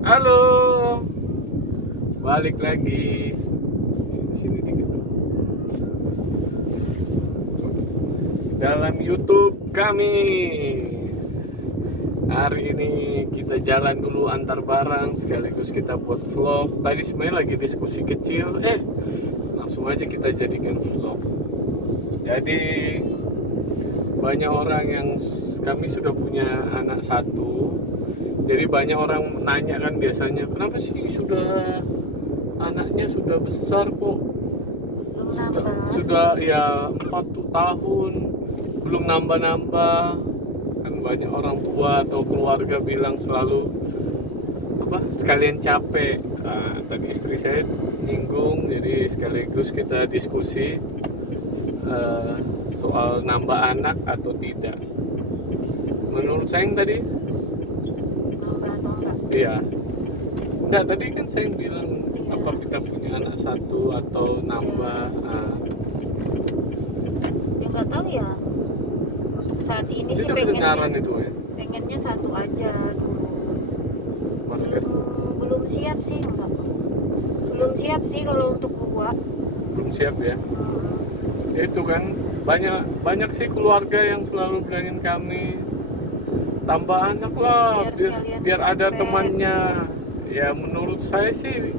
Halo, balik lagi. Sini dikit dong. Dalam YouTube kami. Hari ini kita jalan dulu antar barang sekaligus kita buat vlog. Tadi sebenarnya lagi diskusi kecil, langsung aja kita jadikan vlog. Jadi banyak orang yang kami sudah punya anak satu. Jadi banyak orang nanya kan biasanya, kenapa sih anaknya sudah besar kok Belum nambah. sudah ya 40 tahun belum nambah-nambah. Kan banyak orang tua atau keluarga bilang selalu sekalian capek. Nah, tadi istri saya nyinggung, jadi sekaligus kita diskusi soal nambah anak atau tidak. Menurut saya yang tadi, Nambah atau enggak? iya. Enggak, tadi kan saya bilang apa kita punya anak satu atau nambah. Ya nggak tahu ya. Untuk saat ini Itu sih udah kedengaran itu ya. pengennya satu aja dulu. Masker Belum siap sih enggak. Belum siap sih kalau untuk dua. belum siap ya. Itu kan banyak sih keluarga yang selalu bilangin kami tambah anak lah Biar biar, sekalian biar ada capek. temannya. Ya menurut saya sih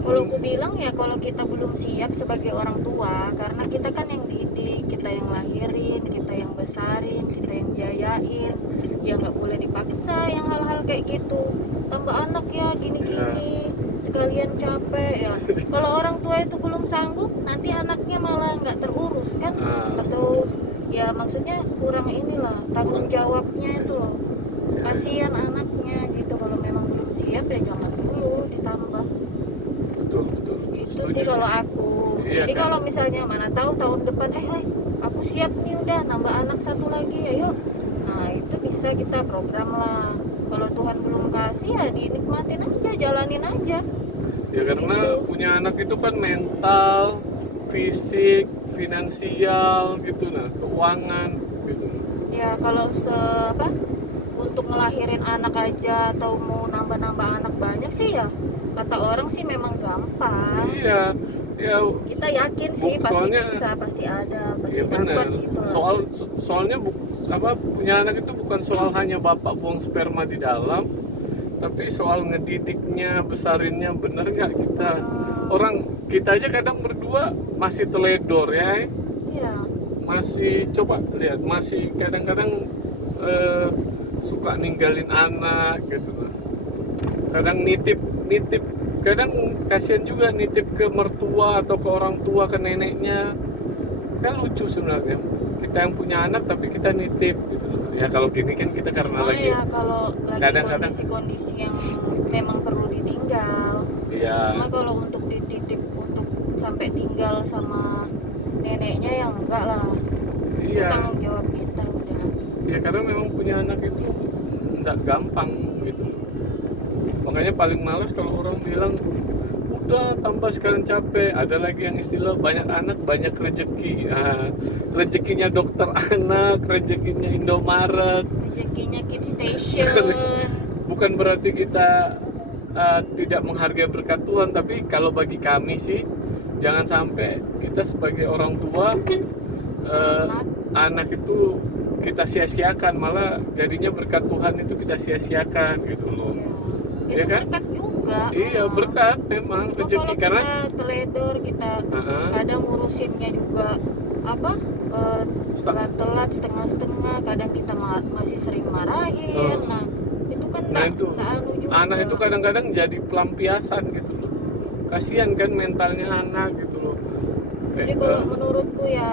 Kalau aku bilang ya kalau kita belum siap sebagai orang tua, karena kita kan yang didik, kita yang lahirin, kita yang besarin, kita yang jayain, ya nggak boleh dipaksa yang hal-hal kayak gitu. Tambah anak ya gini-gini, sekalian capek ya. Kalau orang tua itu belum sanggup, nanti anaknya malah nggak terurus kan? Atau ya maksudnya kurang inilah tanggung jawabnya itu loh. Kasihan anaknya gitu. Kalau memang belum siap ya jangan dulu ditambah. betul Itu setuju sih kalau aku. Iya Jadi kan? kalau misalnya mana tahu tahun depan aku siap nih udah nambah anak satu lagi ayo. Nah itu bisa kita program lah. Kalau Tuhan belum kasih ya dinikmatin aja, jalanin aja. Ya karena Gitu. punya anak itu kan mental, fisik, finansial gitu, nah keuangan gitu. Ya kalau untuk ngelahirin anak aja atau mau nambah-nambah anak banyak sih ya kata orang sih memang gampang. Iya, ya. Kita yakin sih pasti Soalnya bisa, pasti ada, pasti ya benar. dapat gitu loh. Soalnya punya anak itu bukan soal hanya bapak buang sperma di dalam, tapi soal ngedidiknya, besarinnya, bener nggak kita? Orang kita aja kadang berdua masih teledor ya, Iya. masih coba lihat, masih kadang-kadang suka ninggalin anak gitu. Kadang nitip, kadang kasihan juga nitip ke mertua atau ke orang tua, ke neneknya. Kan lucu sebenarnya, kita yang punya anak tapi kita nitip gitu. Ya kalau gini kan kita karena lagi Ya kalau lagi kadang-kadang kondisi-kondisi yang memang perlu ditinggal. ya. Cuma kalau untuk dititip untuk sampai tinggal sama neneknya ya enggak lah. Itu Iya, tanggung jawab kita udah. ya karena memang punya anak itu nggak gampang gitu. Makanya paling males kalau orang bilang udah tambah sekalian capek. Ada lagi yang istilah banyak anak banyak rezeki. Rezekinya dokter anak, rezekinya Indomaret. Rezekinya Kid Station. Bukan berarti kita tidak menghargai berkat Tuhan, tapi kalau bagi kami sih jangan sampai kita sebagai orang tua anak itu kita sia-siakan, malah jadinya berkat Tuhan itu kita sia-siakan gitu loh. Itu Iya kan? berkat juga. Iya berkat memang Cuma rezeki kalau karena kita teledor, kita kadang ngurusinnya juga telat-telat, setengah-setengah, kadang kita masih sering marahin. Nah itu kan itu anu juga. anak itu kadang-kadang jadi pelampiasan gitu loh. Kasihan kan mentalnya anak gitu loh. Jadi kalau menurutku ya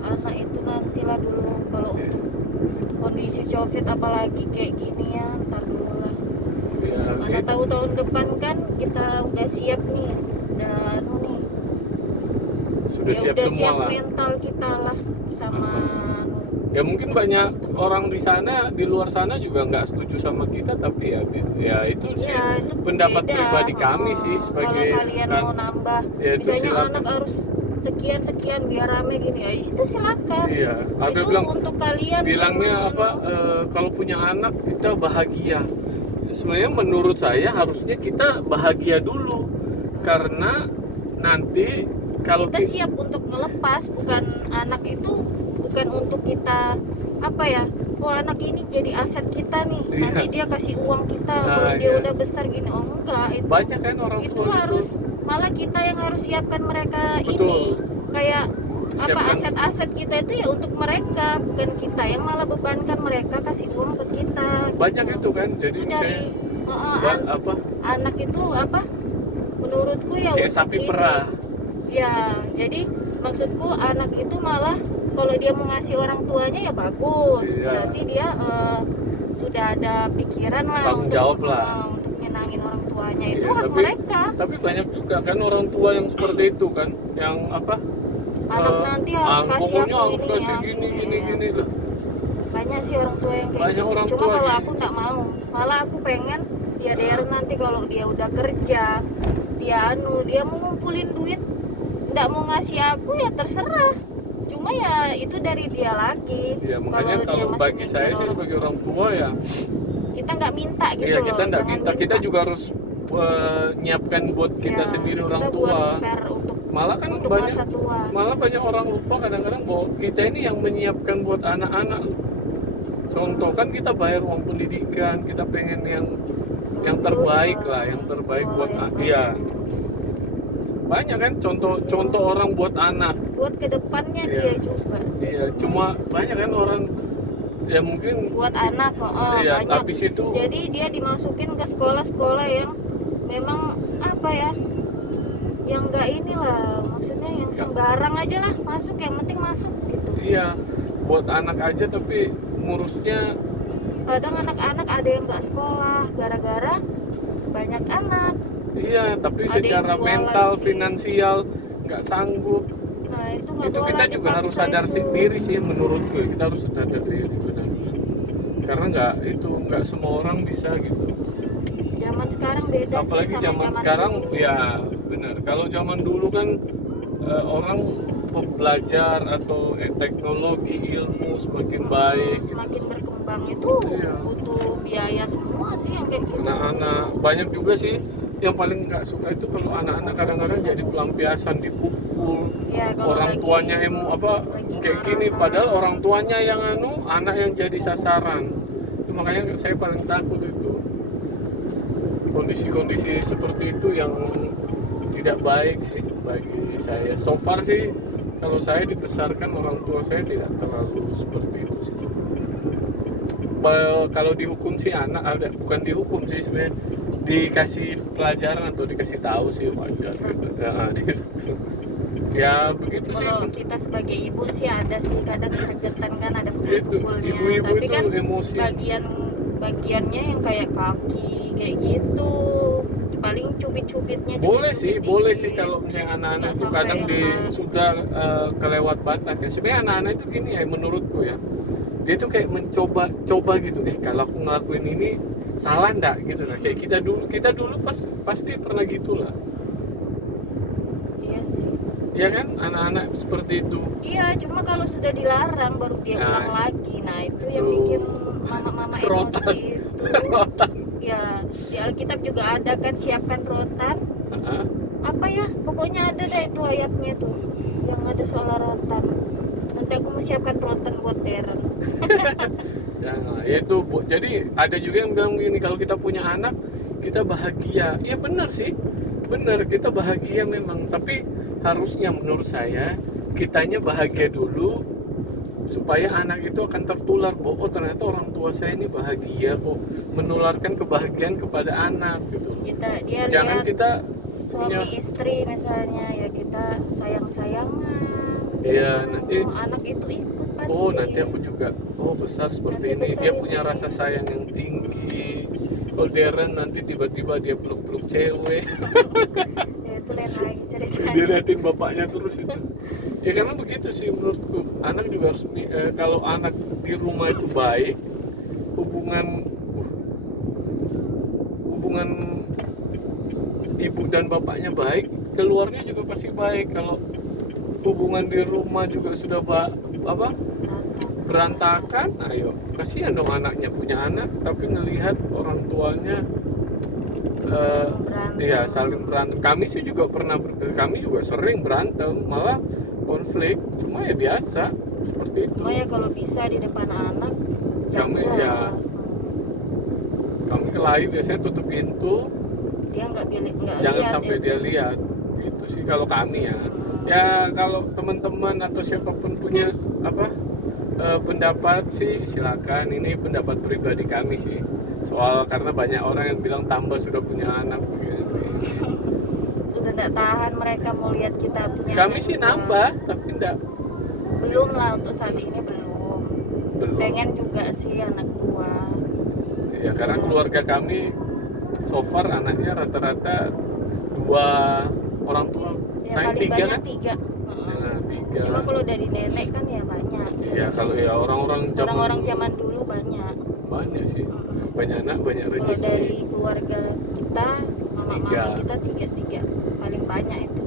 anak itu nantilah dulu kalau untuk kondisi COVID apalagi kayak gini ya ntar dulu lah. Mana tahu tahun depan kan kita udah siap nih, udah anu nih. Sudah siap udah semua siap lah. mental kita lah sama Ya mungkin banyak orang di sana, di luar sana juga nggak setuju sama kita, tapi ya itu sih itu pendapat beda. pribadi kami sih sebagai kalau kalian mau nambah ya itu misalnya silakan. anak harus sekian biar rame gini ya itu silakan. Iya, ada Itu bilang untuk kalian bilangnya kalau punya anak kita bahagia. sebenarnya menurut saya harusnya kita bahagia dulu, karena nanti kalau kita siap untuk ngelepas. Bukan anak itu bukan untuk kita apa ya, oh anak ini jadi aset kita nih, Iya. nanti dia kasih uang kita Nah, kalau dia iya. udah besar gini. Oh enggak, itu banyak kan orang itu tua harus malah kita yang harus siapkan mereka. Betul. Ini kayak apa, Siapkan. aset-aset kita itu ya untuk mereka, bukan kita yang malah bebankan mereka kasih uang ke kita. banyak itu kan, jadi Itu saya dari apa anak itu apa, menurutku ya kayak untuk sapi ini. perah. Ya, jadi maksudku anak itu malah kalau dia mau ngasih orang tuanya ya bagus. Iya. Berarti dia sudah ada pikiran lah Tanggung jawab lah. untuk nyenangin orang tuanya. Itu Iya, hak mereka. tapi banyak juga kan orang tua yang seperti itu kan, yang apa, Anak nanti harus kasih pokoknya aku harus ini kasih ya, gini ya. gini lah. Banyak sih orang tua yang kayak Banyak gitu. orang Cuma tua kalau gitu. aku nggak mau. Malah aku pengen ya Darren nanti kalau dia udah kerja, dia mau ngumpulin duit, nggak mau ngasih aku ya terserah. Cuma ya itu dari dia lagi. Ya makanya dia kalau masih bagi saya mikir sih orang- sebagai orang tua ya, kita nggak minta gitu iya loh. kita nggak jangan minta, kita juga harus nyiapkan buat kita Ya, sendiri orang kita buat tua. spare untuk Malah kan untuk banyak, masa tua. malah banyak orang lupa kadang-kadang bahwa kita ini yang menyiapkan buat anak-anak. Contoh kan kita bayar uang pendidikan, kita pengen yang terbaik lah, yang terbaik buat iya. Banyak kan contoh orang buat anak. Buat kedepannya Iya. dia juga sih. Iya, cuma banyak kan orang ya mungkin Buat anak iya, banyak. habis itu Jadi dia dimasukin ke sekolah-sekolah yang memang apa ya, yang enggak inilah, maksudnya yang sembarang aja lah masuk, yang penting masuk gitu. iya buat anak aja, tapi ngurusnya Kadang anak-anak ada yang nggak sekolah gara-gara banyak anak. iya, tapi Ada secara yang jualan mental, di- finansial nggak sanggup. Nah itu nggak Itu boleh kita juga harus dipaksa sadar itu. sendiri sih menurutku. Kita harus sadar diri benar. Karena nggak semua orang bisa gitu. Zaman sekarang beda Apalagi sih sama zaman sekarang dulu. ya benar. Kalau zaman dulu kan orang belajar atau teknologi ilmu semakin baik. Semakin berkembang itu Iya. butuh biaya semua sih yang kayak gitu. Anak-anak banyak juga sih yang paling nggak suka itu kalau anak-anak kadang-kadang jadi pelampiasan, dipukul Ya, kalau orang lagi- tuanya lagi kayak gini, marah. padahal orang tuanya yang anak yang jadi sasaran. Itu makanya saya paling takut itu kondisi-kondisi seperti itu yang tidak baik sih bagi saya. So far sih kalau saya dibesarkan orang tua saya tidak terlalu seperti itu sih. Kalau dihukum sih anak ada, bukan dihukum sih sebenarnya, dikasih pelajaran atau dikasih tahu sih wajar gitu. Ya begitu sih. Kalau kita sebagai ibu sih ada sih kadang gregetan kan, ada Itu, pukul-pukulnya. ibu-ibu Tapi itu kan emosi. bagiannya yang kayak kaki kayak gitu, paling cubit-cubitnya. Boleh cubit-cubit sih dikit. kalau misalnya anak-anak Nggak tuh sampai kadang yang sudah kelewat batas ya. Sebenarnya anak-anak itu gini ya menurutku ya, dia tuh kayak mencoba gitu, kalau aku ngelakuin ini salah ndak gitu lah. Kayak kita dulu pasti pernah gitulah. Iya sih. Ya kan, anak-anak seperti itu. Iya, cuma kalau sudah dilarang baru dia Nah, ulang lagi. Nah, itu yang itu. bikin mama-mama Rotan. emosi itu. Rotan. Ya, di Alkitab juga ada kan, siapkan rotan. Heeh. Apa ya? Pokoknya ada deh itu ayatnya tuh. Yang ada soal rotan. Nanti aku mau siapkan rotan buat Darren. Ya, itu jadi ada juga yang bilang begini, kalau kita punya anak kita bahagia. Iya benar sih, benar, kita bahagia memang, tapi harusnya menurut saya kitanya bahagia dulu supaya anak itu akan tertular bahwa oh ternyata orang tua saya ini bahagia kok, menularkan kebahagiaan kepada anak gitu. Dia Jangan lihat kita suami punya istri misalnya, ya kita sayang-sayangan. iya nanti Anak itu ikut pasti. oh nanti aku juga besar seperti Nanti ini, besar dia ini. punya rasa sayang yang tinggi. Kalau Darren nanti tiba-tiba dia peluk-peluk cewek, Ya itu lain lagi ceritanya. dia liatin bapaknya terus itu. Ya karena begitu sih menurutku, anak juga harus kalau anak di rumah itu baik, hubungan ibu dan bapaknya baik, keluarnya juga pasti baik. Kalau hubungan di rumah juga sudah berantakan, ayo kasihan dong anaknya punya anak tapi ngelihat orang tuanya iya saling berantem. Kami sih juga kami juga sering berantem, malah konflik, cuma ya biasa seperti itu. Cuma ya kalau bisa di depan anak Kami jaga. kami kelahi biasanya tutup pintu, Dia nggak jangan lihat sampai ya. dia lihat. Itu sih kalau kami ya. Ya kalau teman-teman atau siapapun punya pendapat sih silakan. Ini pendapat pribadi kami sih. Soal karena banyak orang yang bilang tambah sudah punya anak gitu. Sudah tidak tahan mereka mau lihat kita punya Kami anak sih juga. nambah tapi enggak Belum lah untuk saat ini belum. belum. Pengen juga sih anak 2. Ya karena keluarga kami so far anaknya rata-rata 2 orang tua. Ya, Saya paling 3 banyak kan? 3. Nah, 3. Cuma kalau dari nenek kan ya banyak. Iya kalau ya orang-orang Zaman dulu banyak. banyak sih. Banyak anak, banyak Kalau rezeki. dari keluarga kita, mama 3. kita 3 paling banyak itu.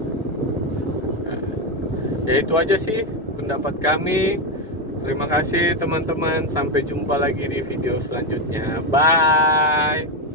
Ya itu aja sih pendapat kami. Terima kasih teman-teman. Sampai jumpa lagi di video selanjutnya. Bye.